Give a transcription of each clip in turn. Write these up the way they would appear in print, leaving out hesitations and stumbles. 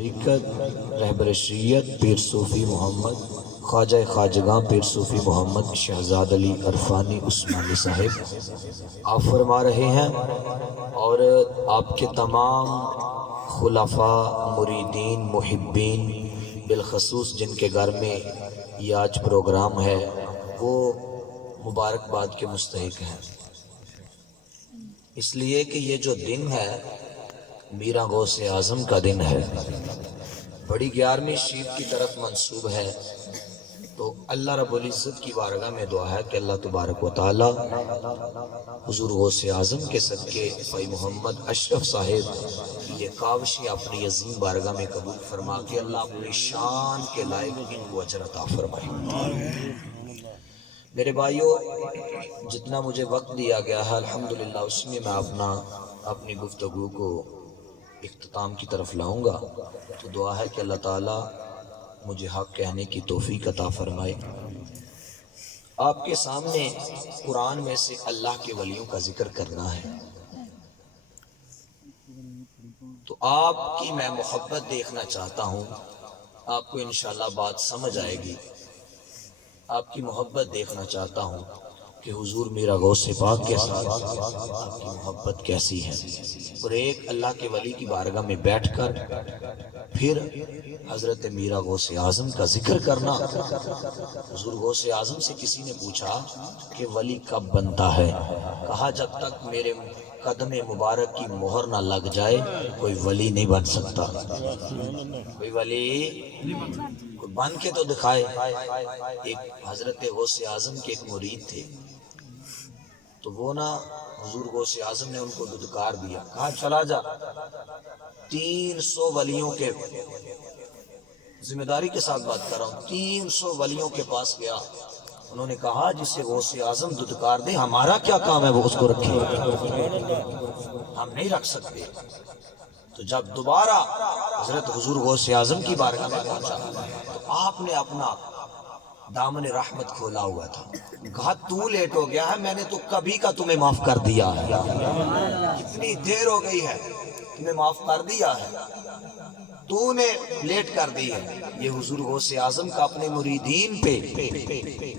حقیقت رہبر شریعت پیر صوفی محمد خواجہ خواجگاں پیر صوفی محمد شہزاد علی عرفانی عثمانی صاحب آپ فرما رہے ہیں، اور آپ کے تمام خلفاء مریدین محبین بالخصوص جن کے گھر میں یہ آج پروگرام ہے وہ مبارکباد کے مستحق ہیں، اس لیے کہ یہ جو دن ہے میرا غوث اعظم کا دن ہے، بڑی 11ویں شریف کی طرف منسوب ہے۔ تو اللہ رب العزت کی بارگاہ میں دعا ہے کہ اللہ تبارک و تعالی حضور غوث اعظم کے صدقے بھائی محمد اشرف صاحب کی یہ کاوشیں اپنی عظیم بارگاہ میں قبول فرما کے اللہ اپنی شان کے لائق ان کو اجر عطا فرمائے۔ میرے بھائیوں، جتنا مجھے وقت دیا گیا ہے الحمدللہ اس میں میں اپنی گفتگو کو اختتام کی طرف لاؤں گا، تو دعا ہے کہ اللہ تعالیٰ مجھے حق کہنے کی توفیق عطا فرمائے۔ آپ کے سامنے قرآن میں سے اللہ کے ولیوں کا ذکر کرنا ہے، تو آپ کی میں محبت دیکھنا چاہتا ہوں، آپ کو انشاءاللہ بات سمجھ آئے گی۔ آپ کی محبت دیکھنا چاہتا ہوں کہ حضور میرا غوث پاک کے ساتھ آپ کی محبت کیسی ہے، اور ایک اللہ کے ولی کی بارگاہ میں بیٹھ کر پھر حضرت میرا غوث اعظم کا ذکر کرنا۔ حضور غوث اعظم سے کسی نے پوچھا کہ ولی کب بنتا ہے؟ کہا جب تک میرے قدم مبارک کی مہر نہ لگ جائے کوئی ولی نہیں بن سکتا۔ کوئی ولی کوئی بن کے تو دکھائے۔ ایک حضرت غوث اعظم کے ایک مرید تھے، تو وہ حضور غوث اعظم نے ان کو دھتکار دیا، کہا چلا جا 300 ولیوں کے، ذمہ داری کے ساتھ بات کر رہا ہوں، 300 ولیوں کے پاس گیا۔ انہوں نے کہا جسے غوث اعظم دھتکار دے ہمارا کیا کام ہے وہ اس کو رکھے، ہم نہیں رکھ سکتے۔ تو جب دوبارہ حضرت حضور غوث اعظم کی بارگاہ میں پہنچا تو آپ نے اپنا دامن رحمت کھولا ہوا تھا، کہا تو لیٹ ہو گیا ہے، میں نے تو کبھی کا تمہیں معاف کر دیا ہے، اتنی دیر ہو گئی ہے تمہیں معاف کر دیا ہے، تو نے لیٹ کر دی ہے۔ یہ حضور غوث اعظم کا اپنے مریدین پہ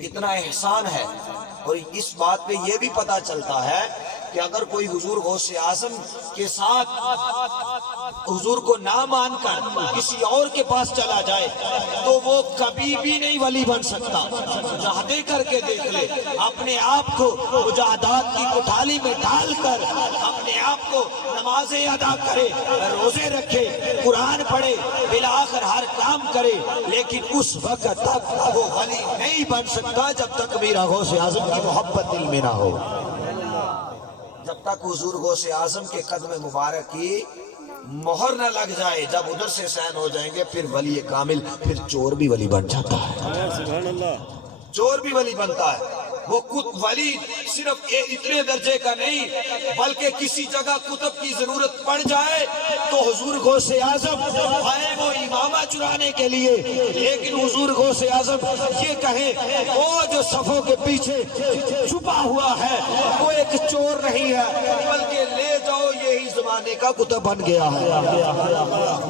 اتنا احسان ہے، اور اس بات پہ یہ بھی پتا چلتا ہے کہ اگر کوئی حضور غوث اعظم کے ساتھ حضور کو نہ مان کر کسی اور کے پاس چلا جائے تو وہ کبھی بھی نہیں ولی بن سکتا۔ مجاہدے کر کے دیکھ لے، اپنے آپ کو مجاہدات کی کٹھالی میں ڈال کر اپنے آپ کو نمازیں ادا کرے، روزے رکھے، قرآن پڑھے، بالآخر ہر کام کرے، لیکن اس وقت تک وہ ولی نہیں بن سکتا جب تک میرا غوث اعظم کی محبت دل میں نہ ہو، جب تک حضور غوث اعظم کے قدم مبارک کی مہر نہ لگ جائے۔ جب ادھر سے سین ہو جائیں گے پھر ولی کامل، پھر چور بھی ولی بن جاتا ہے، چور بھی ولی بنتا ہے۔ وہ ولی صرف اتنے درجے کا نہیں بلکہ کسی جگہ کتب کی ضرورت پڑ جائے تو حضور غوث اعظم آئے وہ امامہ چرانے کے لیے، لیکن حضور غوث اعظم یہ کہیں وہ جو صفوں کے پیچھے چھپا ہوا ہے وہ ایک چور نہیں ہے، بلکہ لے جاؤ یہی زمانے کا کتب بن گیا ہے۔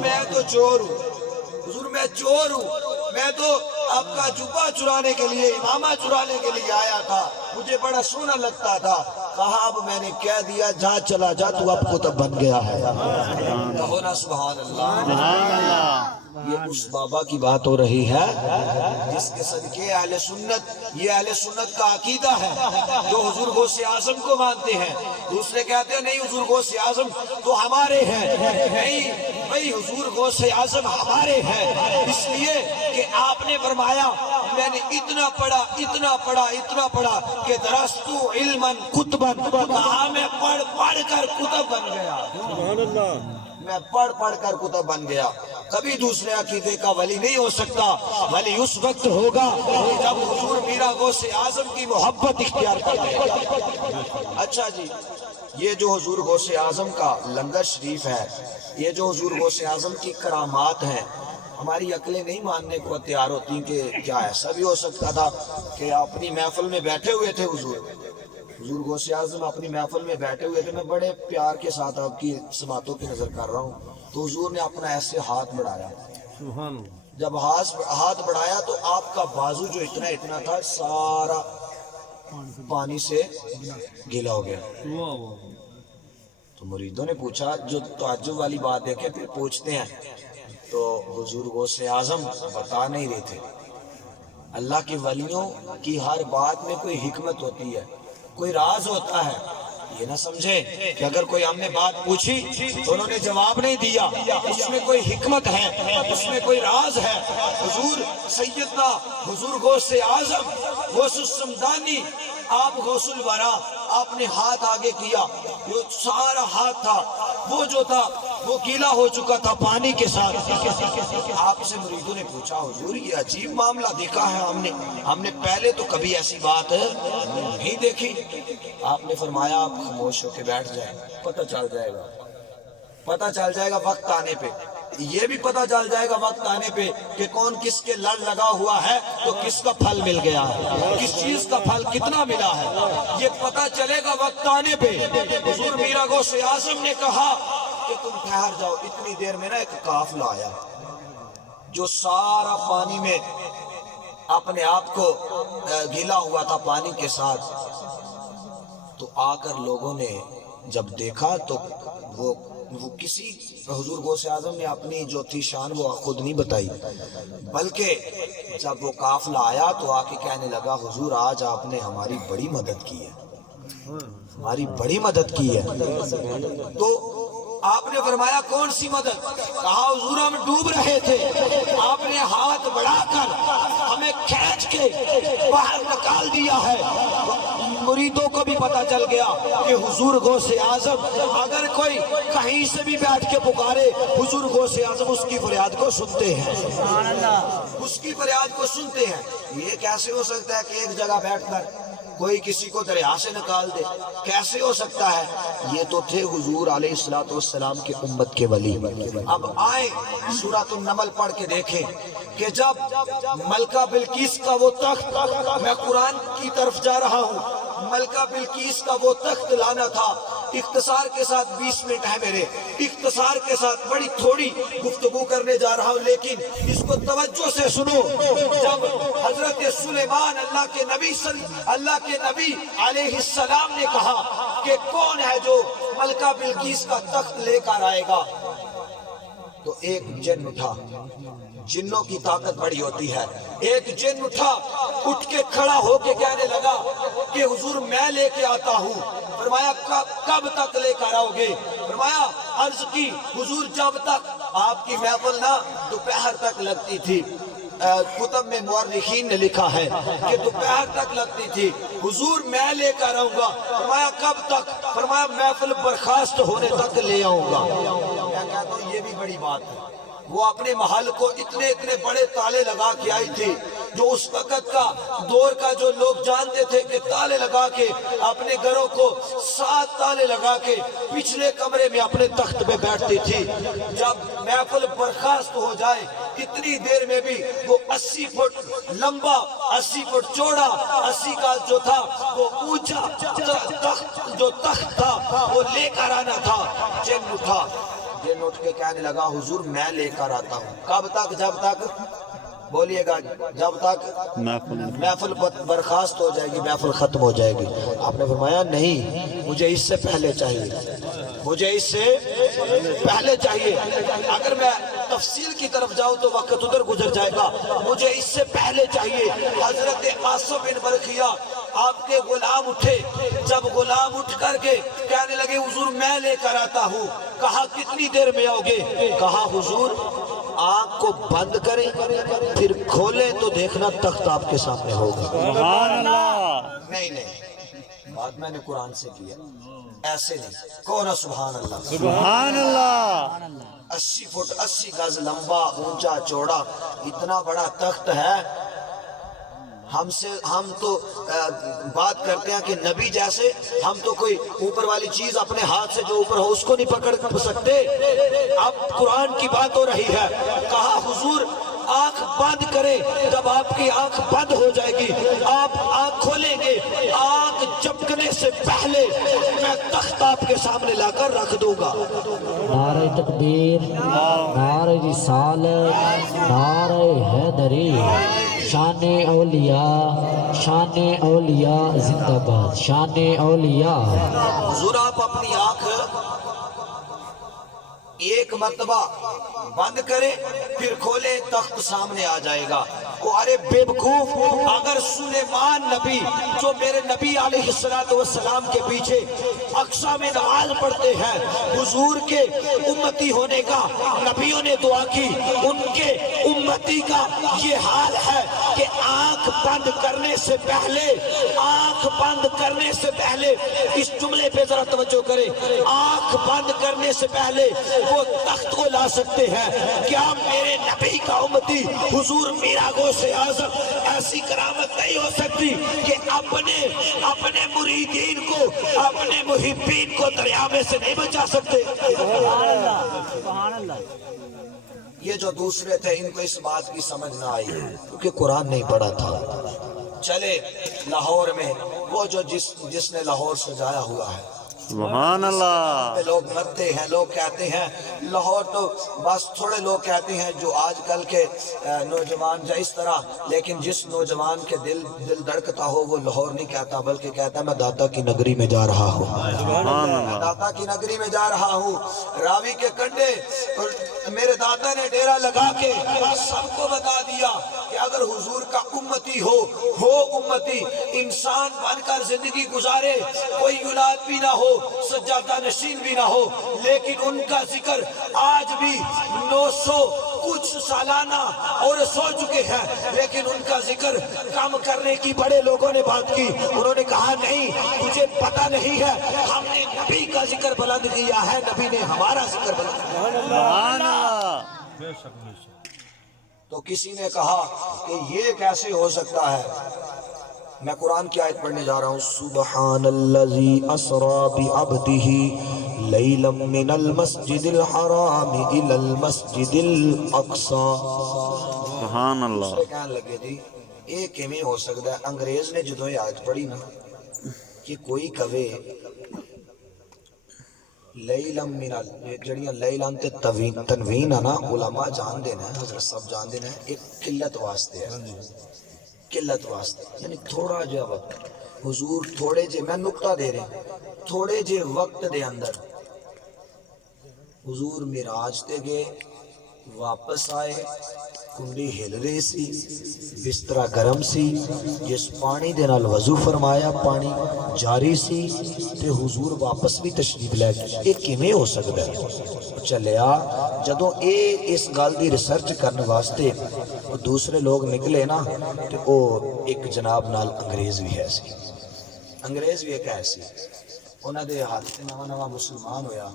میں تو چور ہوں حضور، میں چور ہوں، میں تو آپ کا جبہ چرانے کے لیے، امامہ چرانے کے لیے آیا تھا، مجھے بڑا سونا لگتا تھا۔ کہا اب میں نے کہہ دیا جہاں چلا جا تو اب کتب بن گیا ہے۔ کہو نا سبحان اللہ۔ یہ اس بابا کی بات ہو رہی ہے جس کے صدقے اہل سنت، یہ اہل سنت کا عقیدہ ہے جو حضور غوث اعظم کو مانتے ہیں۔ دوسرے کہتے ہیں نہیں حضور غوث اعظم تو ہمارے ہیں، نہیں بھئی حضور غوث اعظم ہمارے ہیں، اس لیے کہ آپ نے فرمایا میں نے اتنا پڑھا اتنا پڑھا اتنا پڑھا کہ درستو علما کتبا، کہا میں پڑھ پڑھ کر کتب بن گیا، میں پڑھ پڑھ کر کتب بن گیا۔ کبھی دوسرے عقیدے کا ولی نہیں ہو سکتا، ولی اس وقت ہوگا جب حضور میرا غوث اعظم کی محبت اختیار کر لے۔ اچھا جی، یہ جو حضور غوث اعظم کا لنگر شریف ہے، یہ جو حضور غوث اعظم کی کرامات ہیں، ہماری عقلیں نہیں ماننے کو تیار ہوتی کہ کیا ایسا بھی ہو سکتا تھا کہ اپنی محفل میں بیٹھے ہوئے تھے حضور غوث اعظم اپنی محفل میں بیٹھے ہوئے تھے۔ میں بڑے پیار کے ساتھ آپ کی سماعتوں کی نظر کر رہا ہوں، تو حضور نے اپنا ایسے ہاتھ بڑھایا، سبحان جب ہاتھ بڑھایا تو آپ کا بازو جو اتنا تھا سارا پانی سے گیلا ہو گیا۔ اللہ۔ تو مریدوں نے پوچھا، جو تعجب والی بات دیکھے پھر پوچھتے ہیں، تو حضور غوث اعظم بتا نہیں رہے تھے۔ اللہ کے ولیوں کی ہر بات میں کوئی حکمت ہوتی ہے، کوئی راز ہوتا ہے۔ یہ نہ سمجھے کہ اگر کوئی ہم نے بات پوچھی تو انہوں نے جواب نہیں دیا، اس میں کوئی حکمت ہے، اس میں کوئی راز ہے۔ حضور سیدنا حضور غوث اعظم غوث السمدانی، آپ غوث الورا، آپ نے ہاتھ آگے کیا، جو سارا ہاتھ تھا وہ جو تھا وہ گیلا ہو چکا تھا پانی کے ساتھ۔ آپ سے مریدوں نے پوچھا، حضور یہ عجیب معاملہ دیکھا ہے ہم نے پہلے تو کبھی ایسی بات نہیں دیکھی۔ آپ نے فرمایا آپ خاموش ہو کے بیٹھ جائیں، پتہ چل جائے گا وقت آنے پہ، یہ بھی پتہ چل جائے گا وقت آنے پہ کہ کون کس کے لڑ لگا ہوا ہے تو کس کا پھل مل گیا ہے، کس چیز کا پھل کتنا ملا ہے، یہ پتہ چلے گا وقت آنے پہ۔ حضور میرا غوث اعظم نے کہا کہ تم ٹھہر جاؤ، اتنی دیر میں نا ایک قافلہ آیا جو سارا پانی میں اپنے آپ کو گیلا ہوا تھا پانی کے ساتھ۔ تو آ کر لوگوں نے جب دیکھا تو وہ کسی حضور غوث اعظم نے اپنی جو تھی شان وہ خود نہیں بتائی، بلکہ جب وہ قافلہ آیا تو آ کے کہنے لگا، حضور آج آپ نے ہماری بڑی مدد کی ہے، ہماری بڑی مدد کی ہے۔ تو آپ نے فرمایا کون سی مدد؟ کہا حضور ہم ڈوب رہے تھے، آپ نے ہاتھ بڑھا کر ہمیں کھینچ کے باہر نکال دیا ہے۔ مریدوں کو بھی پتا چل گیا کہ حضور غوث اعظم اگر کوئی کہیں سے بھی بیٹھ کے پکارے، حضور غوث اعظم اس کی فریاد کو سنتے ہیں، اس کی فریاد کو سنتے ہیں۔ یہ کیسے ہو سکتا ہے کہ ایک جگہ بیٹھ کر کوئی کسی کو دریا سے نکال دے؟ کیسے ہو سکتا ہے؟ یہ تو تھے حضور علیہ السلام کے امت کے ولی۔ اب آئیں سورۃ النمل پڑھ کے دیکھیں کہ جب ملکہ بلقیس کا وہ تخت، میں قرآن کی طرف جا رہا ہوں، ملکہ بلقیس کا وہ تخت لانا تھا۔ اختصار کے ساتھ 20 منٹ ہے میرے، اختصار کے ساتھ بڑی تھوڑی گفتگو کرنے جا رہا ہوں، لیکن اس کو توجہ سے سنو۔ جب حضرت سلیمان اللہ کے نبی علیہ السلام نے کہا کہ کون ہے جو ملکہ بلقیس کا تخت لے کر آئے گا، تو ایک جن اٹھا، جنوں کی طاقت بڑی ہوتی ہے، ایک جن اٹھا، اٹھ کے کھڑا ہو کے کہنے لگا کہ حضور میں لے کے آتا ہوں۔ فرمایا کب تک لے کر آؤ گے؟ فرمایا عرض کی حضور جب تک آپ کی محفل نہ دوپہر تک لگتی تھی۔ کتب میں مورخین نے لکھا ہے کہ دوپہر تک لگتی تھی، حضور میں لے کر آؤں گا۔ فرمایا کب تک؟ فرمایا محفل برخاست ہونے تک لے آؤں گا۔ میں کہتا ہوں یہ بھی بڑی بات ہے، وہ اپنے محل کو اتنے بڑے تالے لگا کے آئی تھی، جو اس وقت کا دور کا جو لوگ جانتے تھے کہ تالے لگا کے اپنے گھروں کو 7 تالے لگا کے پچھلے کمرے میں اپنے تخت پہ بیٹھتی تھی۔ جب محفل برخاست ہو جائے اتنی دیر میں بھی وہ 80 فٹ لمبا، 80 فٹ چوڑا، 80 گز جو تھا وہ اونچا تخت تھا وہ لے کر آنا تھا۔ جن اٹھا، جن اٹھ کے کہنے لگا حضور میں لے کر آتا ہوں۔ کب تک؟ جب تک، بولیے گا، جب تک محفل برخاست ہو جائے گی، محفل ختم ہو جائے گی۔ آپ نے فرمایا نہیں، مجھے اس سے پہلے چاہیے، مجھے اس سے پہلے چاہیے۔ اگر میں تفصیل کی طرف جاؤں تو وقت ادھر گزر جائے گا، مجھے اس سے پہلے چاہیے۔ حضرت عاصم بن برقیہ آپ کے غلام اٹھے، جب غلام اٹھ کر کے کہنے لگے حضور میں لے کر آتا ہوں۔ کہا کتنی دیر میں آؤ گے؟ کہا حضور آنکھ کو بند کریں پھر کھولیں تو دیکھنا تخت آپ کے سامنے ہوگا۔ سبحان اللہ۔ نہیں، بات میں نے قرآن سے کی ہے، ایسے نہیں۔ کون سبحان اللہ؟ سبحان اللہ۔ 80 فٹ 80 گز لمبا، اونچا چوڑا، اتنا بڑا تخت ہے۔ ہم تو بات کرتے ہیں کہ نبی جیسے ہم تو کوئی اوپر والی چیز اپنے ہاتھ سے جو اوپر ہو اس کو نہیں پکڑ سکتے۔ اب قرآن کی بات ہو رہی ہے۔ کہا حضور آنکھ بند کریں، جب آپ کی آنکھ بند ہو جائے گی آپ آنکھ کھولیں گے، آنکھ جھپکنے سے پہلے میں تخت آپ آپ کے سامنے لا کر رکھ دوں گا۔ نعرہ تکبیر، نعرہ رسالت، نعرہ حیدری، شان اولیاء، شان اولیاء زندہ باد، شان اولیاء۔ حضور آپ اپنی آنکھ ایک مرتبہ بند کرے پھر کھولے، تخت سامنے آ جائے گا۔ وہ ارے بے وقوف، اگر سلیمان نبی جو میرے نبی علیہ السلام کے پیچھے اقصی میں نماز پڑھتے ہیں، حضور کے امتی ہونے کا نبیوں نے دعا کی، ان کے امتی کا یہ حال ہے کہ آنکھ بند کرنے سے پہلے، آنکھ بند کرنے سے پہلے، اس جملے پہ ذرا توجہ کریں، آنکھ بند کرنے سے پہلے وہ تخت کو لا سکتے ہیں۔ کیا میرے نبی کا امتی حضور میرا غوث اعظم ایسی کرامت نہیں ہو سکتی کہ اپنے مریدین کو، اپنے محبین کو دریا میں سے نہیں بچا سکتے؟ یہ جو دوسرے تھے ان کو اس بات کی سمجھ نہ آئی کیونکہ قرآن نہیں پڑھا تھا۔ چلے لاہور میں وہ جو جس نے لاہور سجایا ہوا ہے، سبحان اللہ۔ لوگ مرتے ہیں، لوگ کہتے ہیں لاہور تو بس تھوڑے لوگ کہتے ہیں جو آج کل کے نوجوان جو اس طرح، لیکن جس نوجوان کے دل دھڑکتا ہو وہ لاہور نہیں کہتا بلکہ کہتا ہے میں داتا کی نگری میں جا رہا ہوں، میں داتا کی نگری میں جا رہا ہوں۔ راوی کے کنڈے میرے داتا نے ڈیرا لگا کے سب کو بتا دیا کہ اگر حضور کا امتی ہو امتی، انسان بن کر زندگی گزارے، کوئی اولاد بھی نہ ہو، سجادہ نشین بھی نہ ہو، لیکن ان کا ذکر آج بھی 900 کچھ سالانہ اور سو چکے ہیں، لیکن ان کا ذکر کم کرنے کی بڑے لوگوں نے بات کی۔ انہوں نے کہا نہیں، تجھے پتہ نہیں ہے، ہم نے نبی کا ذکر بلند کیا ہے، نبی نے ہمارا ذکر بلند کیا۔ سبحان اللہ۔ تو کسی نے کہا کہ یہ کیسے ہو سکتا ہے؟ میں قرآن کی آیت پڑھنے جا رہا ہوں۔ سبحان الذی اسری بعبدہ لیلا من المسجد الحرام الی المسجد الاقصی۔ سبحان اللہ۔ دوسرے کہنے لگے جی یہ کیویں ہو سکتا ہے؟ انگریز نے جدوں یہ آیت پڑھی نا کہ کوئی کہے لیلا من جڑیاں لیلا تے تنوین ہے نا، علماء جان دینا ہے، حضرت صاحب جان دینا ہے، ایک قلت واسطے ہے، قلت واسطے، یعنی تھوڑا جا وقت حضور تھوڑے جے، میں نقطہ دے رہے ہیں، تھوڑے جے وقت دے اندر حضور معراج تے گئے، واپس آئے، کنڈی ہل رہی سی، بسترا گرم سی، جس پانی دے نال وضو فرمایا پانی جاری سی، تے حضور واپس بھی تشریف لے گئے۔ یہ کیویں ہو سکتا ہے؟ چلیا جدوں اس گل دی ریسرچ کرنے واسطے وہ دوسرے لوگ نکلے نا، تے او ایک جناب نال انگریز بھی ہے سی، انگریز بھی ایک ہے سی، انہاں دے ہاتھ تے نواں مسلمان ہویا۔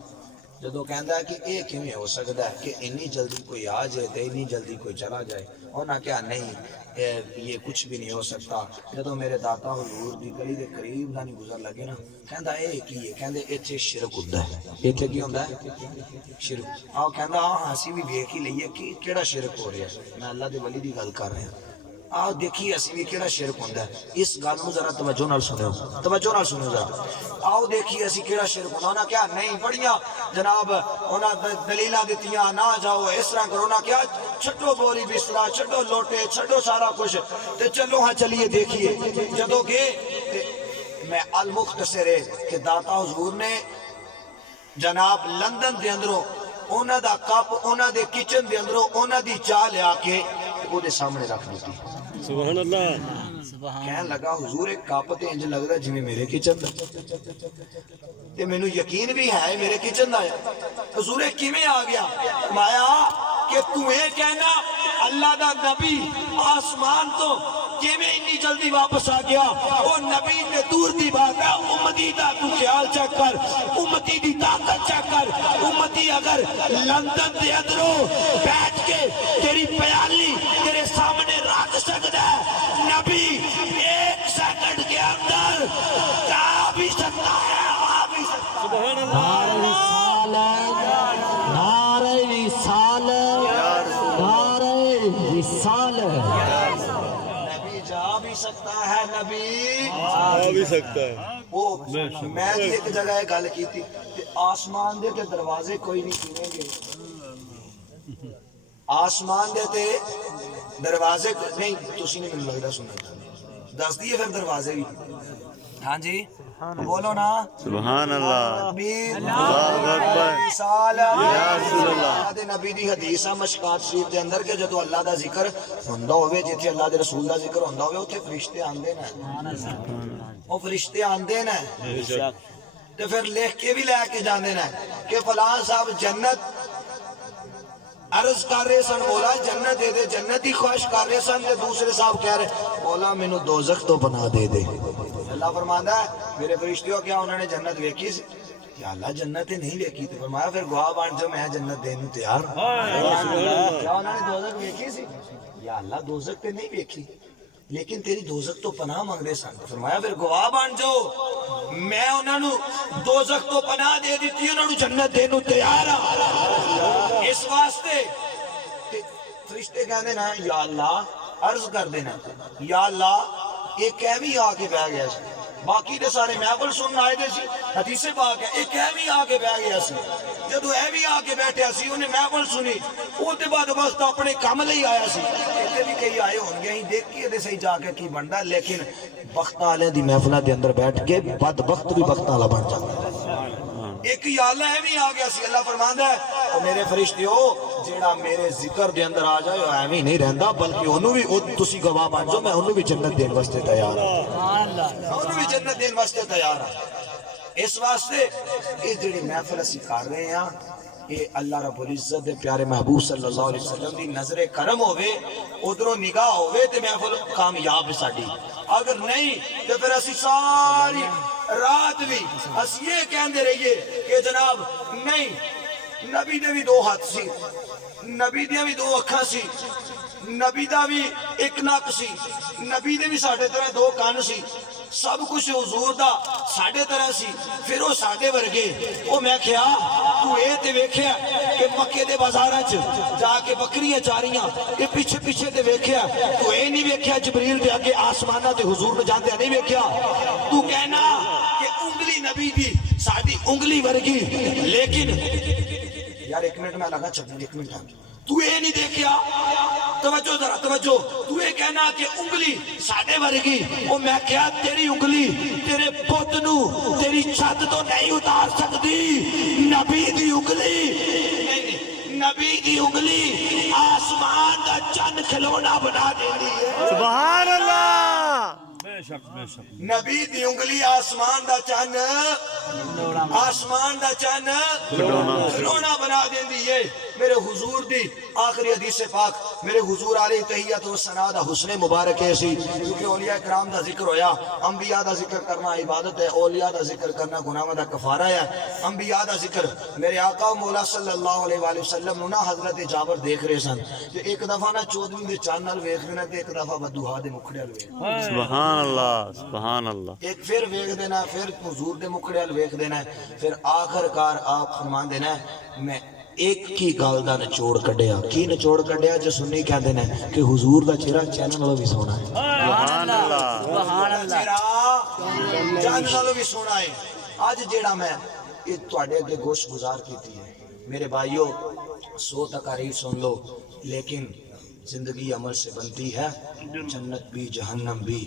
جدو کہندا ہے کہ یہ کیویں ہو سکتا ہے کہ اتنی جلدی کوئی آ جائے تے اتنی جلدی کوئی چلا جائے؟ انہاں کہا نہیں یہ کچھ بھی نہیں ہو سکتا۔ جدو میرے داتا حضور دی گلی دے قریب نہ نہیں گزر لگے نا، کہندا اے کی ہے؟ کہندے ایتھے شرک ہوندا ہے۔ ایتھے کی ہوندا ہے؟ شرک۔ آ کہندا ہاں اسی بھی ویکھ ہی لئیے کہ کیڑا شرک ہو رہا ہے، میں اللہ دے ولی دی گل کر رہا ہوں، آؤ دیکھیے اسی بھی کیڑا شرک ہوندا ہے۔ اس گل نوں ذرا توجہ نال سنو، توجہ نال سنو ذرا، آؤ دیکھیے اسی کیڑا شرک ہوندا۔ انہاں کیا نہیں بڑیاں جناب انہاں دلیلاں دتیاں، نہ جاؤ اس طرح کرو، نہ کیا چھڈو بوری بسترا، چھڈو لوٹے، چھڈو سارا کچھ تے چلو ہاں چلیے دیکھیے۔ جدوں گئے میں المختصر ہے کہ داتا حضور نے جناب لندن دے اندروں انہاں دا کپ، انہاں دے کچن دے اندروں انہاں دی چاہ لیا کے او دے سامنے رکھ دیتی۔ سبحان اللہ۔ کہنے لگا حضور ایک کپ تے انج لگدا جویں میرے کچن دا، تے مینوں یقین بھی ہے میرے کچن دا ہے۔ حضور کیویں آ گیا؟ فرمایا کہ تو اے کہنا اللہ دا نبی آسمان تو کیویں اتنی جلدی واپس آ گیا؟ وہ نبی تے دور دی بات ہے، امتی دا تو خیال چیک کر، امتی دی طاقت چیک کر۔ امتی اگر لندن دے اندروں بیٹھ کے تیری پیالی تیرے سامنے رکھ سکتا ہے، نبی ایک سیکنڈ کے اندر جا بھی سکتا ہے، آ بھی سکتا ہے۔ نعرہ رسالت، نعرہ رسالت، نعرہ رسالت۔ نبی جا بھی سکتا ہے، نبی آ بھی سکتا ہے۔ وہ میں جی ایک جگہ یہ گل کی تھی کہ آسمان دے تے دروازے کوئی نہیں کھلیں گے، آسمان دے تے دروازے نہیں، تسی نہیں مجھے لگ رہا سننا دس دیے پھر دروازے بھی، ہاں جی بولو نا، سبحان اللہ، تکبیر، اللہ اکبر، رسالت، یا رسول اللہ۔ اللہ دے نبی دی حدیث ہے مشکات شریف دے اندر کہ جدو اللہ دا ذکر ہوندا ہوے، جتھے اللہ دے رسول دا ذکر ہوندا ہوے اوتھے فرشتے آندے نے، او فرشتے آندے نے تے پھر لکھ کے بھی لے کے جاندے نے کہ فلاں صاحب جنت عرض کر رہے سن، مولا جنت دے دے، جنت ہی خواہش کر رہے سن، تے دوسرے صاحب کہہ رہے مولا مینوں دوزخ تو بنا دے دے۔ اللہ فرماندا ہے میرے فرشتیوں کیا انہوں نے جنت ویکھی سی؟ یا اللہ جنت نہیں ویکھی، تو فرمایا پھر گواہ بن جو میں جنت دین نوں تیار ہوں۔ کیا انہوں نے دوزخ ویکھی سی؟ یا اللہ دوزخ تے نہیں ویکھی لیکن تیری دوزخ تو پناہ مانگ رہے سن، فرمایا پھر گواہ بن جو میں انہوں نے دوزخ تو پناہ دے دیتی، انہوں نے جنت دین نوں تیار ہوں۔ اس واسطے فرشتے کہندے نا یا اللہ عرض کر دینا یا اللہ ایک ایویں آ کے بہ گیا سی، باقی دے سارے محفل سنن آئے دے سی، حدیث پاک ہے ایک ایویں آ کے بہ گیا سی، جدو ایویں آ کے بیٹھیا سی انہیں محفل سنی، وہ تے بعد وقت اپنے کام لئی آیا سی، ایتھے بھی کئی آئے ہون گے ہی دیکھ کے دے صحیح جا کے کی بندا ہے، لیکن وقت والے دی محفلاں دے اندر بیٹھ کے بد وقت بھی وقت والا بن جاتا ہے۔ ایک یا اللہ ایویں آ گیا سی، اللہ فرماندا ہے او میرے فرشتیو جیڑا میرے ذکر دے اندر آ جائے او ایویں نہیں رہندا بلکہ اونوں بھی تسی گواہ بن جاؤ میں اونوں بھی جنت دین واسطے تیار ہوں، سبحان اللہ، اونوں بھی جنت دین واسطے تیار ہوں۔ اس واسطے یہ جڑی محفل اسی کر رہے ہیں یہ اللہ رب العزت دے پیارے محبوب صلی اللہ علیہ وسلم دی نظر کرم ہوئے، ادھروں نگاہ ہوئے تے محفل کامیاب ہے ساڈی، اگر نہیں تو پھر اسی ساری رات بھی اس یہ کہندے رہیے کہ جناب نہیں نبی دے بھی دو ہاتھ سی، نبی دے بھی دو اکھاں سی، نبی دا بھی ایک نک سی، نبی دے بھی ساڈے طرح دو کان سی، سب کچھ حضور دا ساڈے طرح سی، پھر وہ ساڈے ورگے وہ میں کہیا تو اے تے ویکھیا کہ مکے دے بازاراں چ جا کے بکریاں چاریاں کہ پیچھے پیچھے تے ویکھیا، تو اے نہیں ویکھیا جبریل دے اگے آسماناں تے حضور نو جاندے نہیں ویکھیا، تو کہنا کہ انگلی نبی دی ساڈی انگلی ورگی، لیکن یار ایک منٹ میں لگا چلیں ایک منٹ تو اے نہیں دیکھیا، توجہ ذرا توجہ، تو اے کہنا کہ انگلی ساڈے ورگی، او میں کہیا تیری انگلی تیرے پت نو تیری چھت تو نہیں اتار سکتی، نبی دی انگلی نبی دی انگلی آسمان دا چند کھلونا بنا دیندی ہے، سبحان اللہ، نبی دی انگلی آسمان دا چند آسمان دا چند کھلونا بنا دیندی ہے۔ میرے حضور دی آخری حدیث پاک میرے حضور علیہ تحیت و ثنا دا حسن مبارک ہے سی، کیونکہ اولیاء کرام دا ذکر ہویا، انبیاء دا ذکر کرنا عبادت ہے، اولیاء دا ذکر کرنا گناہوں دا کفارہ ہے، انبیاء دا ذکر میرے آقا و مولا صلی اللہ علیہ وآلہ وسلم نا حضرت جابر دیکھ رہے سن کہ ایک دفعہ نا 14ویں دے چاند نال ویکھ دینا تے ایک دفعہ بدوہا دے مکھڑے نال ویکھ، سبحان اللہ، سبحان اللہ، ایک پھر ویکھ دینا، پھر حضور دے مکھڑے نال ویکھ دینا، پھر آخر کار آپ فرمان دینا میں ایک کی گل دا نچوڑ کڈیا، کی نچوڑ کڈیا جو سنی کہندے نے کہ حضور دا چہرہ چین نالوں بھی سونا ہے، سبحان اللہ، سبحان اللہ، چین نالوں بھی سونا ہے۔ آج جیڑا میں یہ تواڈے اگے گوش گزار کیتی ہے میرے بھائیو، 100 تقاریر سن لو، لیکن زندگی عمل سے بنتی ہے، جنت بھی جہنم بھی،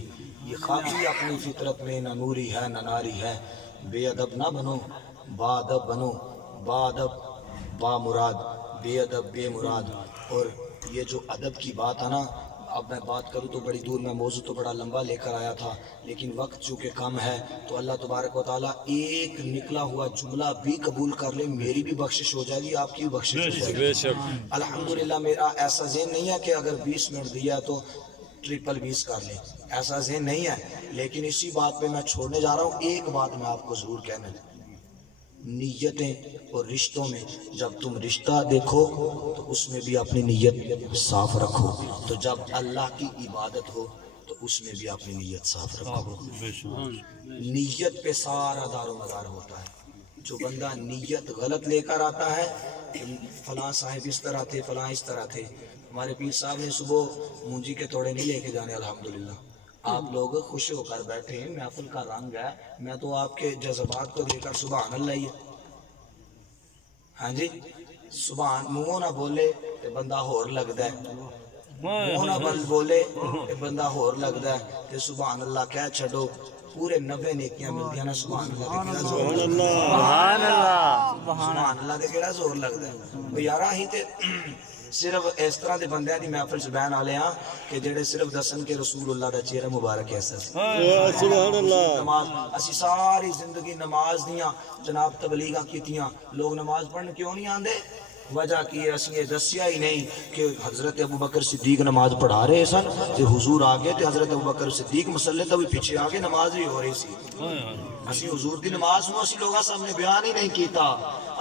یہ خاکی اپنی فطرت میں نہ نوری ہے نہ ناری ہے، بے ادب نہ بنو با ادب بنو، با ادب با مراد، بے ادب بے مراد۔ اور یہ جو ادب کی بات ہے نا، اب میں بات کروں تو بڑی دور، میں موضوع تو بڑا لمبا لے کر آیا تھا لیکن وقت چونکہ کم ہے تو اللہ تبارک و تعالیٰ ایک نکلا ہوا جملہ بھی قبول کر لے، میری بھی بخشش ہو جائے گی، آپ کی بھی بخشش ہو جائے گی الحمدللہ۔ میرا ایسا ذہن نہیں ہے کہ اگر 20 منٹ دیا تو 20 کر لیں، ایسا ذہن نہیں ہے، لیکن اسی بات پہ میں چھوڑنے جا رہا ہوں۔ ایک بات میں آپ کو ضرور کہنا ہے، نیتیں اور رشتوں میں جب تم رشتہ دیکھو تو اس میں بھی اپنی نیت صاف رکھو، تو جب اللہ کی عبادت ہو تو اس میں بھی اپنی نیت صاف رکھو۔ نیت پہ سارا دار و مدار ہوتا ہے۔ جو بندہ نیت غلط لے کر آتا ہے، فلاں صاحب اس طرح تھے، فلاں اس طرح تھے، ہمارے پیر صاحب نے صبح مونجی کے توڑے نہیں لے کے جانے الحمدللہ، آپ لوگ خوش ہو کر بیٹھے ہیں، محفل کا رنگ ہے، میں تو آپ کے جذبات کو دے کر سبحان اللہ ہی ہے۔ ہاں جی، سبحان منہ نہ بولے تے بندہ ہور لگدا ہے، منہ نہ بولے تے بندہ ہور لگدا ہے، تے سبحان اللہ کہہ چھڈو پورے 90 نیکیاں ملدیاں نا سبحان اللہ دے کیڑا زور لگدا ہے، سبحان اللہ سبحان اللہ دے کیڑا زور لگدا ہے۔ او یارا ہی تے صرف اس طرح دے بندیاں دی محفل چ بیان والے ہاں کہ جڑے صرف دسن کہ رسول اللہ دا چہرہ مبارک ایسا سی۔ سبحان اللہ نماز اسی ساری زندگی نماز دیاں جناب تبلیغاں کیتیاں، لوگ نماز پڑھن کیوں نہیں آندے؟ وجہ کی ہے اسی یہ دسیا ہی نہیں کہ حضرت ابوبکر صدیق نماز پڑھا رہے سن تے حضور آگے تے حضرت ابوبکر صدیق مسلے تو بھی پیچھے آگے نماز بھی ہو رہی سی۔ اسی حضور دی نماز نو اسی لوگاں سامنے بیان ہی نہیں کیتا،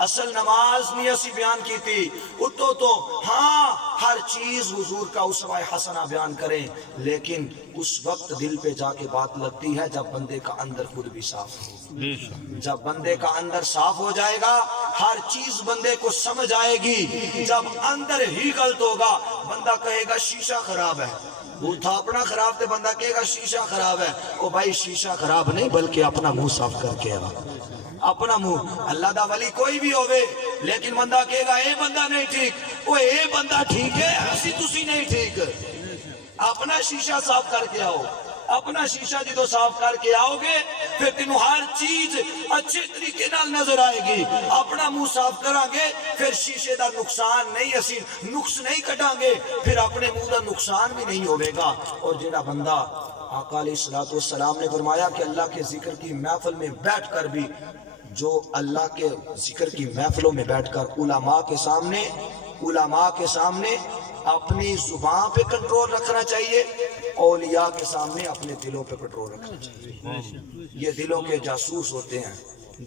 اصل نماز نہیں اسی بیان کیتی، اتو تو ہاں ہر چیز حضور کا اسوہ حسنہ بیان کریں، لیکن اس وقت دل پہ جا کے بات لگتی ہے جب بندے کا اندر خود بھی صاف ہو۔ جب بندے کا اندر صاف ہو جائے گا ہر چیز بندے کو سمجھ آئے گی، جب اندر ہی غلط ہوگا بندہ کہے گا شیشہ خراب ہے، وہ تھا اپنا خراب تے بندہ کہے گا شیشہ خراب ہے، او بھائی شیشہ خراب نہیں بلکہ اپنا منہ صاف کر کے آ، اپنا منہ۔ اللہ دا ولی کوئی بھی ہوئے لیکن بندہ کہے گا اے بندہ نہیں ٹھیک، وہ اے بندہ ٹھیک ہے اسی تسی نہیں ٹھیک۔ اپنا شیشہ صاف کر کے آؤ، اپنا شیشہ جدو صاف کر کے آؤ گے پھر تینوں ہر چیز اچھے طریقے نال نظر آئے گی۔ اپنا منہ صاف کران گے پھر شیشے دا نقصان نہیں، اسی نقص نہیں کٹان گے پھر اپنے منہ دا نقصان بھی نہیں ہوئے گا۔ اور جڑا بندہ آقا علیہ السلام نے فرمایا کہ اللہ کے ذکر کی محفل میں بیٹھ کر بھی، جو اللہ کے ذکر کی محفلوں میں بیٹھ کر علماء کے سامنے اپنی زبان پہ کنٹرول رکھنا چاہیے، اولیاء کے سامنے اپنے دلوں پہ کنٹرول رکھنا چاہیے۔ یہ دلوں کے جاسوس ہوتے ہیں،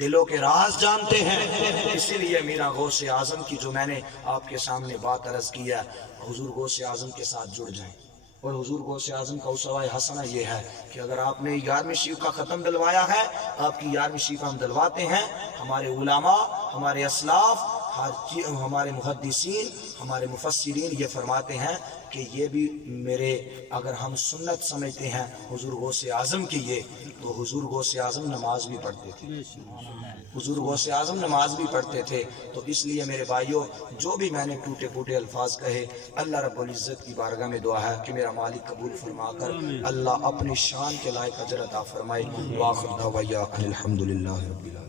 دلوں کے راز جانتے ہیں، اسی لیے میرا غوث اعظم کی جو میں نے آپ کے سامنے بات عرض کی ہے، حضور غوث اعظم کے ساتھ جڑ جائیں۔ اور حضور غوث اعظم کا اسوہ حسنہ یہ ہے کہ اگر آپ نے 11ویں شیف کا ختم دلوایا ہے، آپ کی 11ویں شیف ہم دلواتے ہیں۔ ہمارے علماء، ہمارے اسلاف، ہمارے محدثین، ہمارے مفسرین یہ فرماتے ہیں کہ یہ بھی میرے، اگر ہم سنت سمجھتے ہیں حضور غوث اعظم کی یہ، تو حضور غوث اعظم نماز بھی پڑھتے تھے، حضور غوث اعظم نماز بھی پڑھتے تھے۔ تو اس لیے میرے بھائیوں جو بھی میں نے ٹوٹے پھوٹے الفاظ کہے، اللہ رب العزت کی بارگاہ میں دعا ہے کہ میرا مالک قبول فرما کر اللہ اپنی شان کے لائق اجر عطا فرمائے۔ وآخر دعوانا الحمدللہ رب العالمین۔